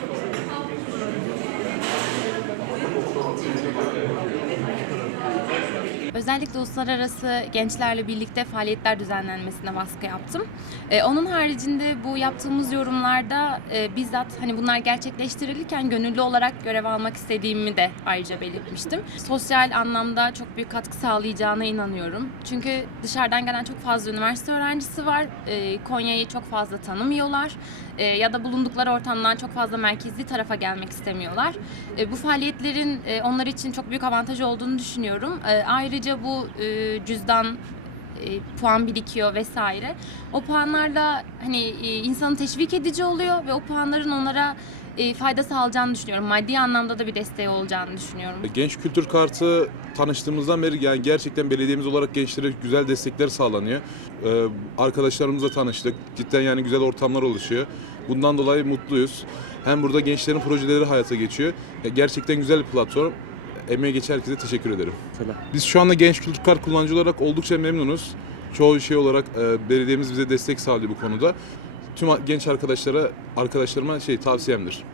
Gracias. Özellikle uluslararası gençlerle birlikte faaliyetler düzenlenmesine baskı yaptım. E, onun haricinde bu yaptığımız yorumlarda e, bizzat hani bunlar gerçekleştirilirken gönüllü olarak görev almak istediğimi de ayrıca belirtmiştim. Sosyal anlamda çok büyük katkı sağlayacağına inanıyorum. Çünkü dışarıdan gelen çok fazla üniversite öğrencisi var. E, Konya'yı çok fazla tanımıyorlar. E, ya da bulundukları ortamdan çok fazla merkezi tarafa gelmek istemiyorlar. E, bu faaliyetlerin e, onlar için çok büyük avantaj olduğunu düşünüyorum. E, ayrıca bu e, cüzdan e, puan birikiyor vesaire. O puanlarla hani e, insanı teşvik edici oluyor ve o puanların onlara e, fayda sağlayacağını düşünüyorum. Maddi anlamda da bir desteği olacağını düşünüyorum. Genç Kültür Kartı tanıştığımızdan beri yani gerçekten belediyemiz olarak gençlere güzel destekler sağlanıyor. Ee, arkadaşlarımızla tanıştık. Cidden yani güzel ortamlar oluşuyor. Bundan dolayı mutluyuz. Hem burada gençlerin projeleri hayata geçiyor. Gerçekten güzel bir platform. Emeğe geçen herkese teşekkür ederim. Biz şu anda Genç Kültür Kart kullanıcı olarak oldukça memnunuz. Çoğu şey olarak e, belediyemiz bize destek sağlıyor bu konuda. Tüm genç arkadaşlara, arkadaşlarıma şey tavsiyemdir.